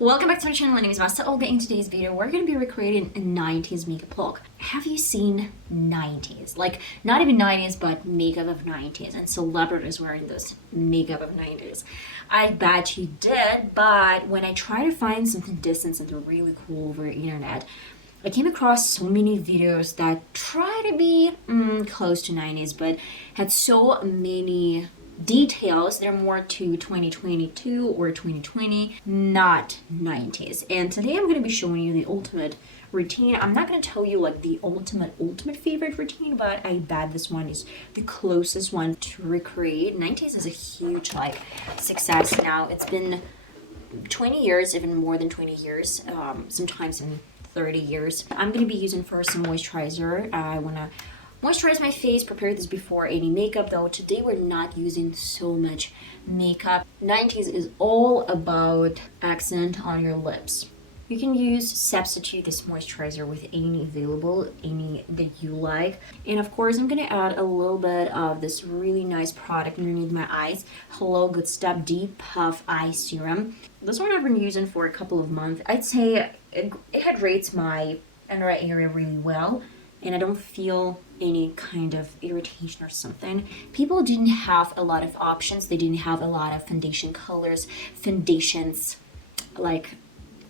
Welcome back to my channel. My name is VassaOlga. In today's video, we're going to be recreating a 90s makeup look. Have you seen 90s? Like, not even 90s, but makeup of 90s. And celebrities wearing this makeup of 90s. I bet you did, but when I try to find something decent, something really cool over the internet, I came across so many videos that try to be close to 90s, but had so many details. They're more to 2022 or 2020, not 90s. And today I'm going to be showing you the ultimate routine. I'm not going to tell you like the ultimate favorite routine, but I bet this one is the closest one to recreate. 90s is a huge like success now. It's been 20 years, even more than 20 years, sometimes in 30 years. I'm going to be using first some moisturizer. I want to moisturize my face, prepare this before any makeup, though today we're not using so much makeup. 90s is all about accent on your lips. You can substitute this moisturizer with any available, any that you like. And of course, I'm gonna add a little bit of this really nice product underneath my eyes. Hello Good Stuff Depuff Eye Serum. This one I've been using for a couple of months. I'd say it hydrates my under eye area really well, and I don't feel any kind of irritation or something. People didn't have a lot of options. They didn't have a lot of foundations like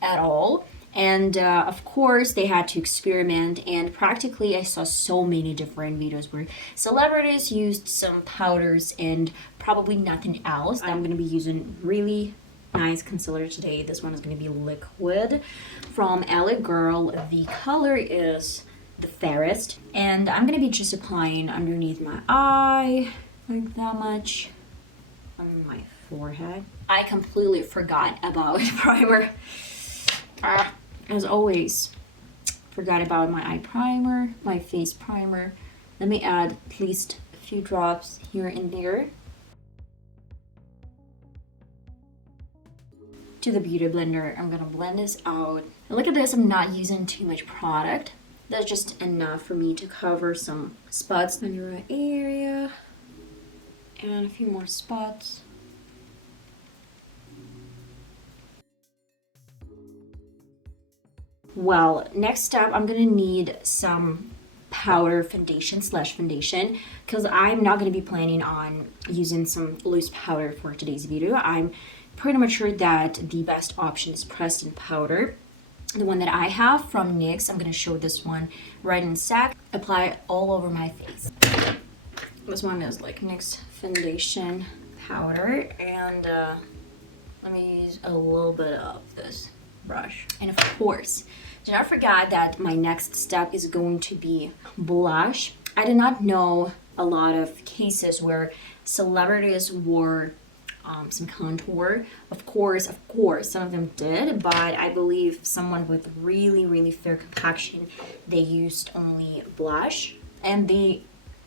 at all. And of course they had to experiment, and practically I saw so many different videos where celebrities used some powders and probably nothing else. I'm going to be using really nice concealer today. This one is going to be liquid from L.A.Girl. The color is the fairest, and I'm gonna be just applying underneath my eye like that much on my forehead. I completely forgot about primer. As always, forgot about my eye primer, my face primer. Let me add at least a few drops here and there to the beauty blender. I'm gonna blend this out. And look at this, I'm not using too much product. That's just enough for me to cover some spots on your eye area and a few more spots. Well, next step, I'm gonna need some powder foundation because I'm not gonna be planning on using some loose powder for today's video. I'm pretty much sure that the best option is pressed in powder. The one that I have from NYX, I'm going to show this one right in a sec. Apply it all over my face. This one is like NYX foundation powder, and let me use a little bit of this brush. And of course, do not forget that my next step is going to be blush. I did not know a lot of cases where celebrities wore some contour. Of course, some of them did, but I believe someone with really fair complexion, they used only blush, and they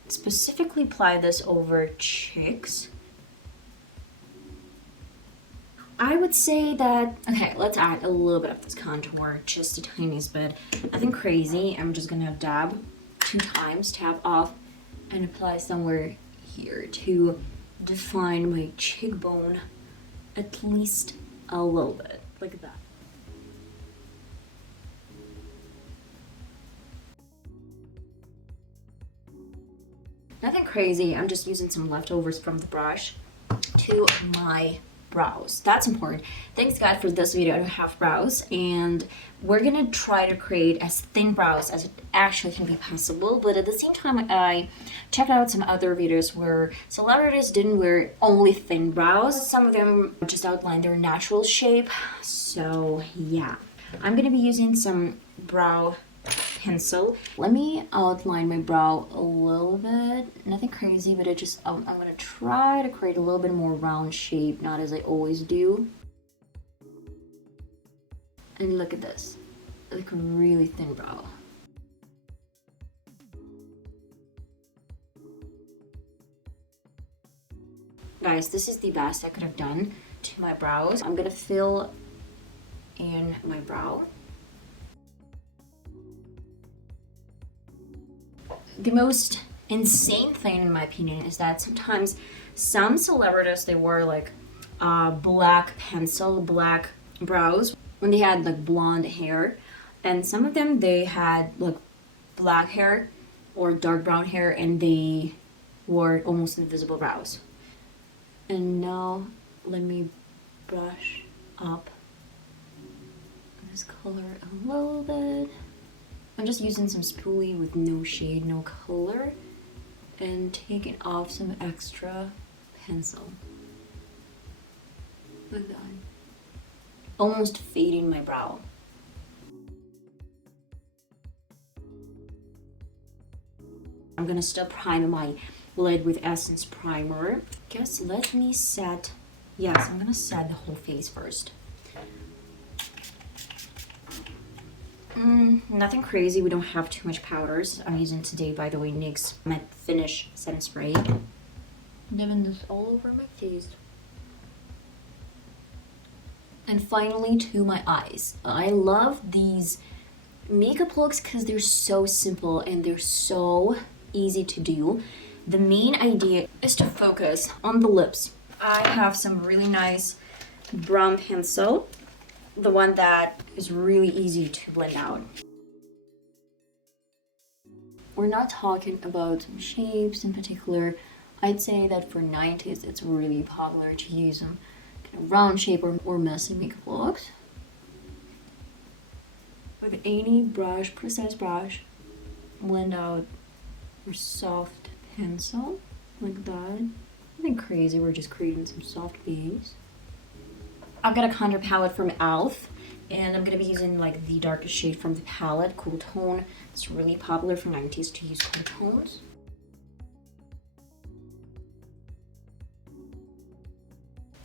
specifically apply this over cheeks. I would say that, okay, let's add a little bit of this contour, just a tiniest bit, nothing crazy. I'm just gonna dab 2 times, tap off, and apply somewhere here to define my cheekbone at least a little bit, like that. Nothing crazy, I'm just using some leftovers from the brush to my brows. That's important. Thanks God for this video. I don't have brows, and we're gonna try to create as thin brows as it actually can be possible, but at the same time I checked out some other videos where celebrities didn't wear only thin brows. Some of them just outline their natural shape. So yeah, I'm gonna be using some brow pencil. Let me outline my brow a little bit. Nothing crazy, but I'm gonna try to create a little bit more round shape, not as I always do. And look at this, like really thin brow. Guys, this is the best I could have done to my brows. I'm gonna fill in my brow. The most insane thing in my opinion is that sometimes some celebrities, they wear like black pencil, black brows. when they had like blonde hair, and some of them they had like black hair or dark brown hair, and they wore almost invisible brows. And now let me brush up this color a little bit. I'm just using some spoolie with no shade, no color, and taking off some extra pencil. Like that. Almost fading my brow. I'm gonna still prime my lid with Essence primer. Guess let me set, yes, I'm gonna set the whole face first. Nothing crazy, we don't have too much powders. I'm using today, by the way, NYX Matte Finish Setting Spray. Dabbing this all over my face. And finally to my eyes. I love these makeup looks because they're so simple and they're so easy to do. The main idea is to focus on the lips. I have some really nice brown pencil, the one that is really easy to blend out. We're not talking about some shapes in particular. I'd say that for 90s it's really popular to use some kind of round shape or messy makeup looks. With any brush, precise brush, blend out your soft pencil like that. Nothing crazy, we're just creating some soft base. I've got a contour palette from e.l.f. and I'm gonna be using like the darkest shade from the palette, Cool Tone. It's really popular for 90s to use cool tones.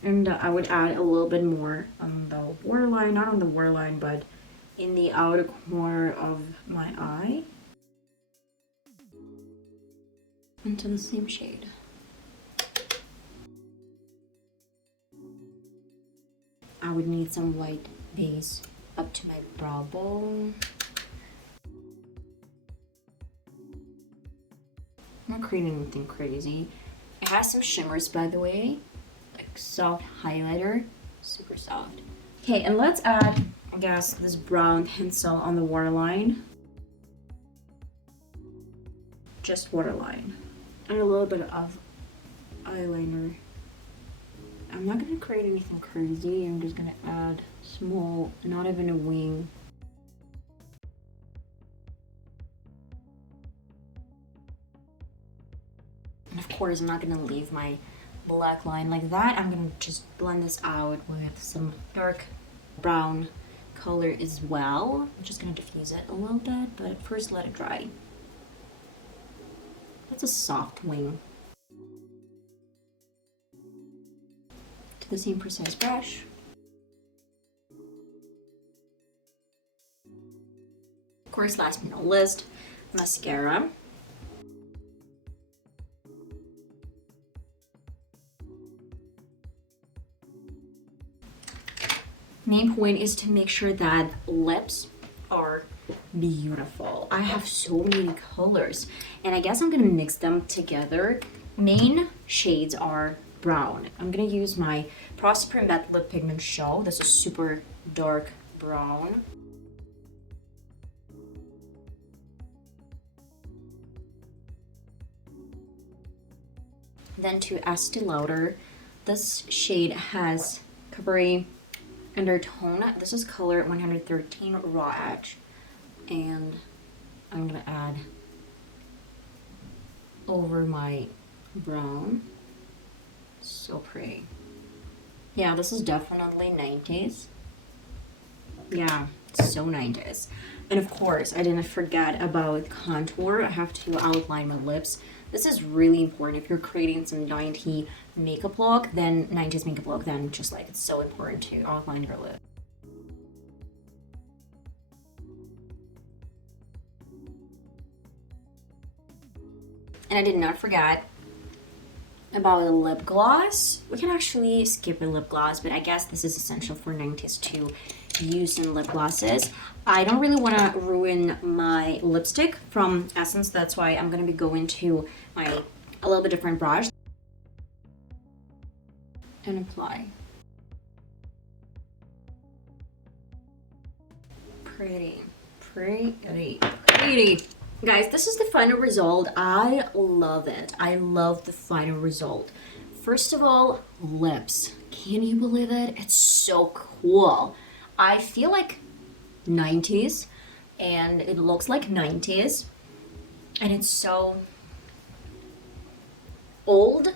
And I would add a little bit more on the waterline, not on the waterline, but in the outer corner of my eye. Into the same shade. I would need some white base up to my brow bone. I'm not creating anything crazy. It has some shimmers, by the way, like soft highlighter, super soft. Okay, and let's add, I guess, this brown pencil on the waterline. Just waterline. And a little bit of eyeliner. I'm not gonna create anything crazy. I'm just gonna add small, not even a wing. And of course, I'm not gonna leave my black line like that. I'm gonna just blend this out with some dark brown color as well. I'm just gonna diffuse it a little bit, but first let it dry. That's a soft wing. To the same precise brush. Of course, last but not least, mascara. Main point is to make sure that lips are beautiful. I have so many colors and I guess I'm gonna mix them together. Main shades are brown. I'm gonna use my Prosper Matte Lip Pigment Show. This is super dark brown. Then to Estee Lauder, this shade has coppery undertone. This is color 113 Raw Edge. And I'm gonna add over my brown. So pretty. Yeah, this is definitely 90s. Yeah, so 90s. And of course, I didn't forget about contour. I have to outline my lips. This is really important. If you're creating some 90s makeup look, then 90s makeup look, then just like it's so important to outline your lip. And I did not forget about the lip gloss. We can actually skip a lip gloss, but I guess this is essential for 90s to use in lip glosses. I don't really want to ruin my lipstick from Essence. That's why I'm going to be going to a little bit different brush and apply. pretty. Guys, this is the final result. I love it. I love the final result. First of all, lips. Can you believe it? It's so cool. I feel like 90s, and it looks like 90s, and it's so old,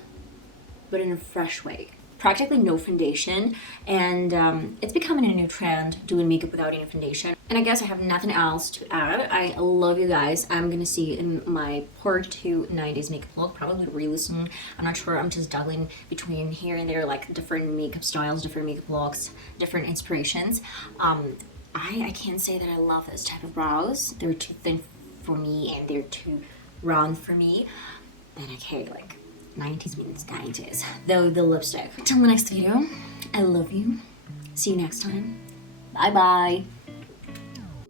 but in a fresh way. Practically no foundation, and it's becoming a new trend, doing makeup without any foundation. And I guess I have nothing else to add. I love you guys. I'm gonna see you in my part 2 90s makeup look, probably really soon. I'm not sure, I'm just juggling between here and there, like different makeup styles, different makeup looks, different inspirations. I can't say that I love this type of brows. They're too thin for me and they're too round for me. But okay, like 90s means 90s. Though the lipstick. Till the next video, I love you. See you next time. Bye bye.